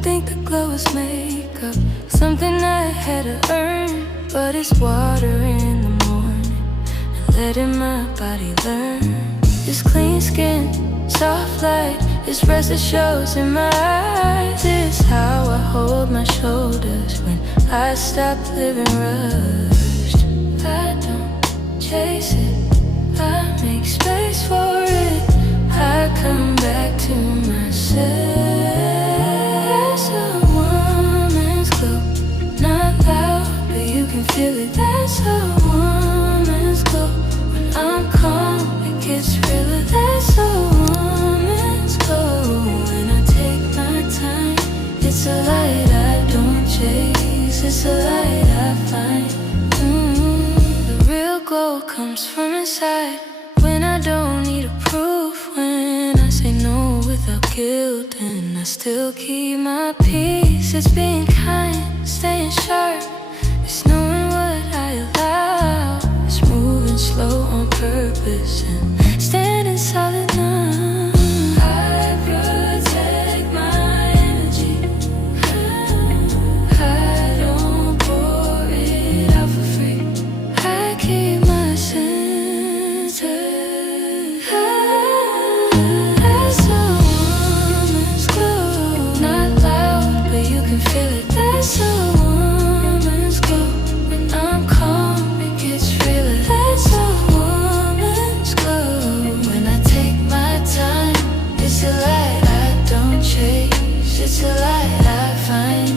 think the glow is makeup, something I had to earn. But it's water in the morning and letting my body learn. This clean skin, soft light, this rest that shows in my eyes. This is how I hold my shoulders when I stop living rushed. I don't chase it, I make space for it. I come back to myself. That's a woman's glow, not loud, but you can feel it. That's a woman's glow. When I'm calm, it gets realer. That's a woman's glow. When I take my time, it's a light I don't chase, it's a light I find. The real glow comes from inside, when I don't need a proof, when I say no without guilt, and I still keep my peace. It's being kind, staying sharp, it's knowing what I allow. It's moving slow on purpose and standing solid now. I protect my energy, I don't pour it out for free. I keep my center. That's a woman's glow, not loud, but you can feel it. That's a woman's glow. When I'm calm, it gets realer. That's a woman's glow. When I take my time, it's a light I don't chase, it's a light I find.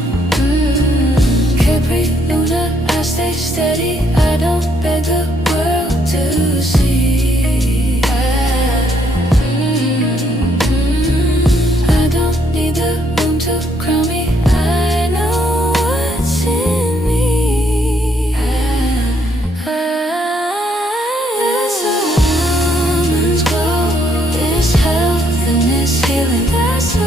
Capri Luna, I stay steady, I don't beg the world to see. I don't need the room to crown me, I know what's in me. That's a woman's glow, this health and this healing. That's a